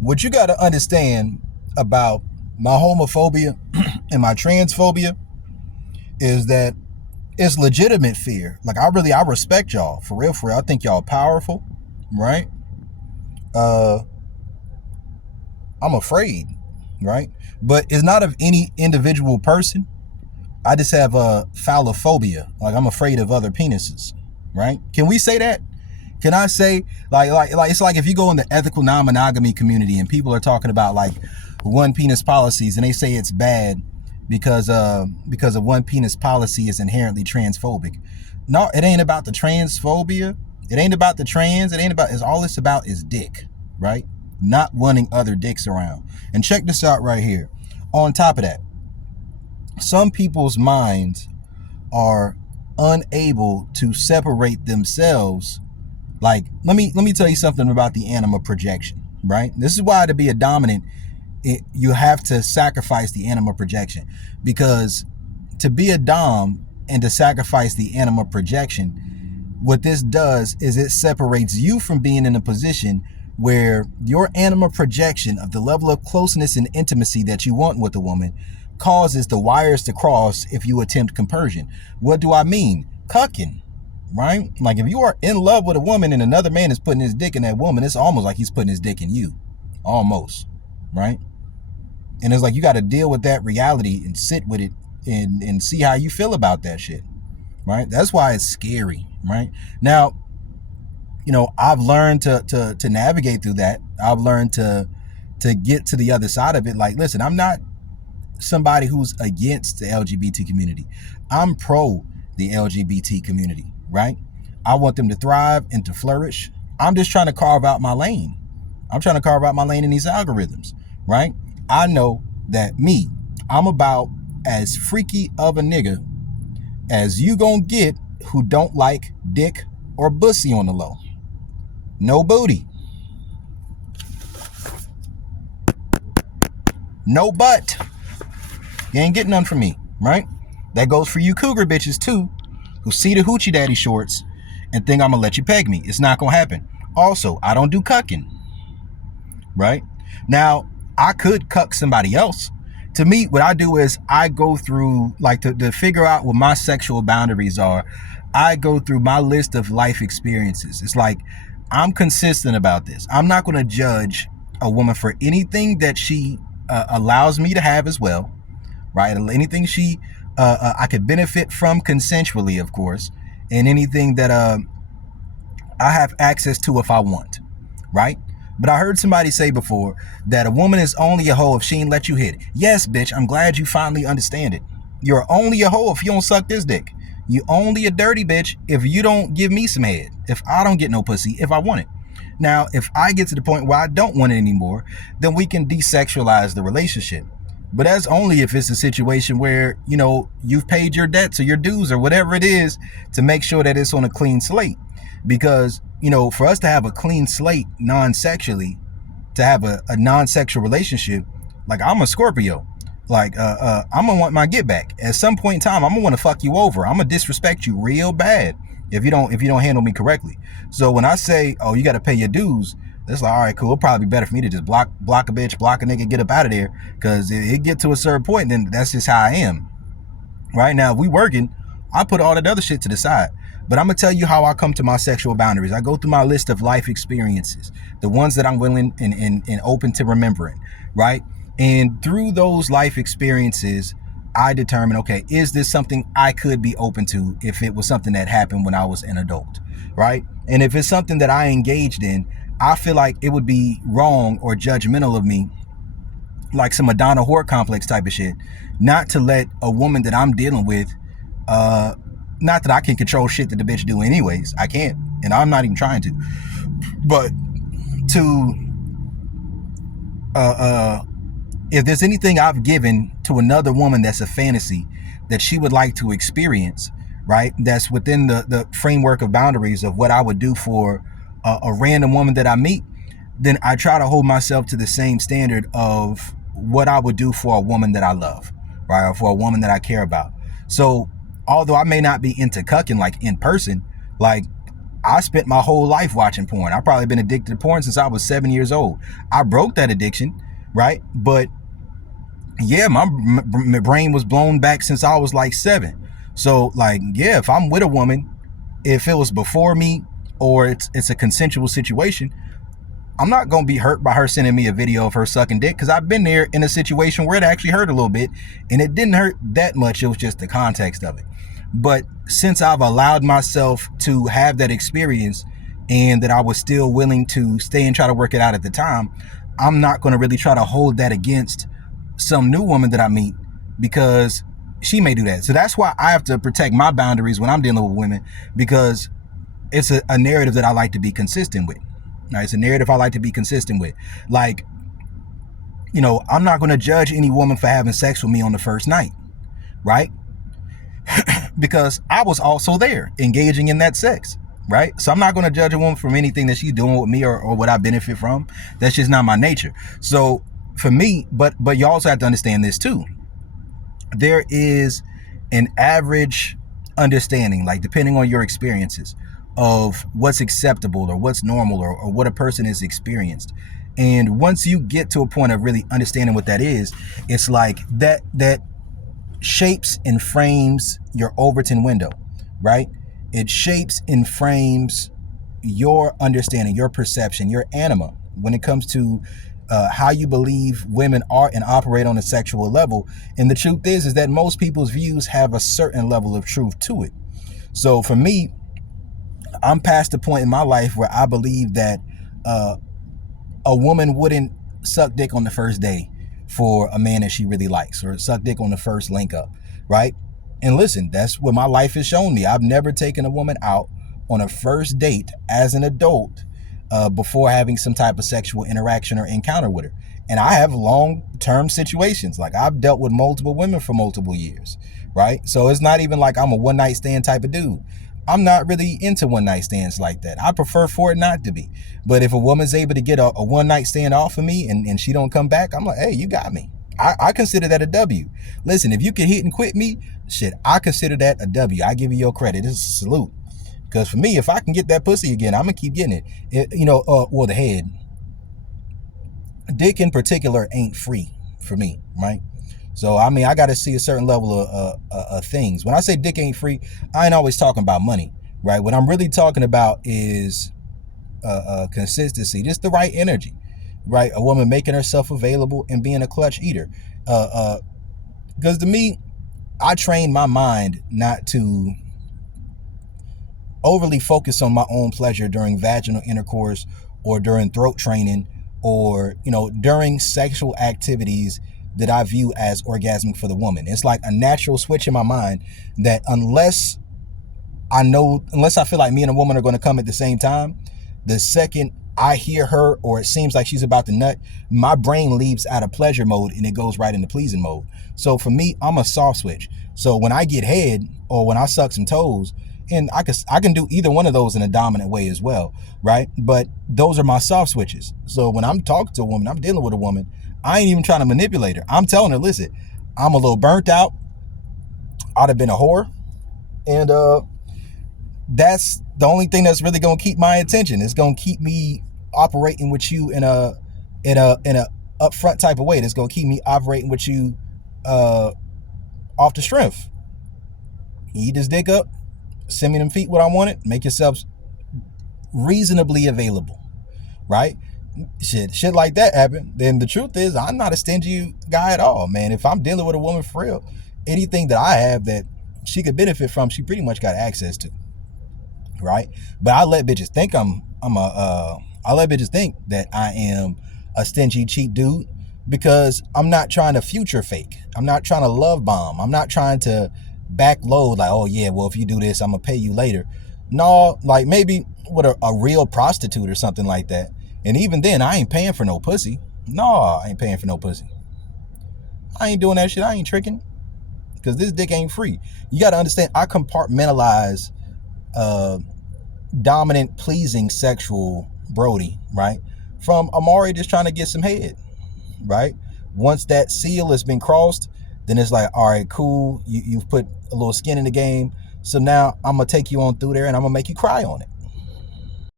What you got to understand about my homophobia and my transphobia is that it's legitimate fear. Like I respect y'all for real, for real. I think y'all powerful, right? Uh, I'm afraid, right? But it's not of any individual person. I just have a phallophobia. Like I'm afraid of other penises, right? Can we say that? Can I say like it's like if you go in the ethical non-monogamy community and people are talking about like one penis policies and they say it's bad because of one penis policy is inherently transphobic. No, it ain't about the transphobia. It ain't about the trans. It ain't about. It's all it's about is dick, right? Not wanting other dicks around. And check this out right here. On top of that, some people's minds are unable to separate themselves. Like, let me tell you something about the anima projection, right? This is why to be a dominant, you have to sacrifice the anima projection, because to be a dom and to sacrifice the anima projection, what this does is it separates you from being in a position where your anima projection of the level of closeness and intimacy that you want with a woman causes the wires to cross if you attempt compersion. What do I mean? Cucking, right? Like if you are in love with a woman and another man is putting his dick in that woman, it's almost like he's putting his dick in you. Almost, right? And it's like you got to deal with that reality and sit with it and see how you feel about that shit, right? That's why it's scary, right? Now, you know, I've learned to navigate through that. I've learned to get to the other side of it. Like, listen, I'm not somebody who's against the LGBT community. I'm pro the LGBT community, right? I want them to thrive and to flourish. I'm just trying to carve out my lane. I'm trying to carve out my lane in these algorithms, right? I know that I'm about as freaky of a nigga as you gonna get who don't like dick or pussy on the low. No booty. No butt. You ain't getting none from me, right? That goes for you cougar bitches too, who see the hoochie daddy shorts and think I'm gonna let you peg me. It's not gonna happen. Also, I don't do cucking, right? Now, I could cuck somebody else. To me, what I do is I go through, like to figure out what my sexual boundaries are, I go through my list of life experiences. It's like, I'm consistent about this. I'm not gonna judge a woman for anything that she allows me to have as well, right? Anything she I could benefit from consensually, of course, and anything that I have access to if I want, right? But I heard somebody say before that a woman is only a hoe if she ain't let you hit it. Yes, bitch, I'm glad you finally understand it. You're only a hoe if you don't suck this dick. You only a dirty bitch if you don't give me some head. If I don't get no pussy, if I want it. Now, if I get to the point where I don't want it anymore, then we can desexualize the relationship. But that's only if it's a situation where, you know, you've paid your debts or your dues or whatever it is to make sure that it's on a clean slate. Because, you know, for us to have a clean slate non-sexually, to have a non-sexual relationship, like I'm a Scorpio, like I'm gonna want my get back. At some point in time, I'm gonna want to fuck you over. I'm gonna disrespect you real bad if you don't handle me correctly. So when I say, oh, you got to pay your dues, it's like, all right, cool. It'll probably be better for me to just block a bitch, block a nigga, get up out of there. Because it get to a certain point, then that's just how I am. Right now, if we working, I put all that other shit to the side. But I'm going to tell you how I come to my sexual boundaries. I go through my list of life experiences, the ones that I'm willing and open to remembering, right? And through those life experiences, I determine, okay, is this something I could be open to if it was something that happened when I was an adult, right? And if it's something that I engaged in, I feel like it would be wrong or judgmental of me, like some Madonna whore complex type of shit, not to let a woman that I'm dealing with, not that I can control shit that the bitch do anyways, I can't, and I'm not even trying to, but to, if there's anything I've given to another woman that's a fantasy that she would like to experience, right, that's within the framework of boundaries of what I would do for a random woman that I meet, then I try to hold myself to the same standard of what I would do for a woman that I love, right, or for a woman that I care about. So although I may not be into cucking like in person, like I spent my whole life watching porn. I've probably been addicted to porn since I was 7 years old. I broke that addiction, right? But yeah, my brain was blown back since I was like 7. So like, yeah, if I'm with a woman, if it was before me or it's a consensual situation, I'm not going to be hurt by her sending me a video of her sucking dick, because I've been there in a situation where it actually hurt a little bit, and it didn't hurt that much. It was just the context of it. But since I've allowed myself to have that experience and that I was still willing to stay and try to work it out at the time, I'm not going to really try to hold that against some new woman that I meet, because she may do that. So that's why I have to protect my boundaries when I'm dealing with women, because it's a narrative that I like to be consistent with. Now, it's a narrative I like to be consistent with. Like, you know, I'm not going to judge any woman for having sex with me on the first night, right? Because I was also there engaging in that sex, right? So I'm not going to judge a woman from anything that she's doing with me or what I benefit from. That's just not my nature. So for me, but you also have to understand this too. There is an average understanding, like depending on your experiences, of what's acceptable or what's normal or what a person has experienced. And once you get to a point of really understanding what that is, it's like that shapes and frames your Overton window, right? It shapes and frames your understanding, your perception, your anima when it comes to how you believe women are and operate on a sexual level. And the truth is that most people's views have a certain level of truth to it. So for me, I'm past the point in my life where I believe that a woman wouldn't suck dick on the first day for a man that she really likes, or suck dick on the first link up, right? And listen, that's what my life has shown me. I've never taken a woman out on a first date as an adult before having some type of sexual interaction or encounter with her. And I have long-term situations. Like, I've dealt with multiple women for multiple years, right? So it's not even like I'm a one-night stand type of dude. I'm not really into one-night stands like that. I prefer for it not to be. But if a woman's able to get a one-night stand off of me and she don't come back, I'm like, hey, you got me. I consider that a W. Listen, if you can hit and quit me, shit, I consider that a W. I give you your credit. It's a salute. Because for me, if I can get that pussy again, I'm going to keep getting it. Or the head. Dick in particular ain't free for me, right? So, I mean, I got to see a certain level of things. When I say dick ain't free, I ain't always talking about money, right? What I'm really talking about is consistency, just the right energy, right? A woman making herself available and being a clutch eater. Because to me, I train my mind not to overly focus on my own pleasure during vaginal intercourse or during throat training or, during sexual activities that I view as orgasmic for the woman. It's like a natural switch in my mind that unless I feel like me and a woman are going to come at the same time, the second I hear her or it seems like she's about to nut, my brain leaves out of pleasure mode and it goes right into pleasing mode. So for me, I'm a soft switch. So when I get head or when I suck some toes, and I can do either one of those in a dominant way as well, right? But those are my soft switches. So when I'm talking to a woman, I'm dealing with a woman, I ain't even trying to manipulate her. I'm telling her, listen, I'm a little burnt out. I'd have been a whore. And that's the only thing that's really going to keep my attention. It's going to keep me operating with you in a upfront type of way. That's going to keep me operating with you off the strength. Eat this dick up. Send me them feet what I wanted. Make yourselves reasonably available, right? Shit like that happen. Then the truth is, I'm not a stingy guy at all, man. If I'm dealing with a woman for real, anything that I have that she could benefit from, she pretty much got access to, right? But I let bitches think I let bitches think that I am a stingy, cheap dude because I'm not trying to future fake. I'm not trying to love bomb. I'm not trying to backload like, oh yeah, well, if you do this, I'm gonna pay you later. No, like maybe with a real prostitute or something like that. And even then, I ain't paying for no pussy. No, I ain't paying for no pussy. I ain't doing that shit. I ain't tricking. Because this dick ain't free. You got to understand, I compartmentalize dominant, pleasing sexual Brody, right? From Amari just trying to get some head, right? Once that seal has been crossed, then it's like, all right, cool. You've put a little skin in the game. So now I'm going to take you on through there and I'm going to make you cry on it.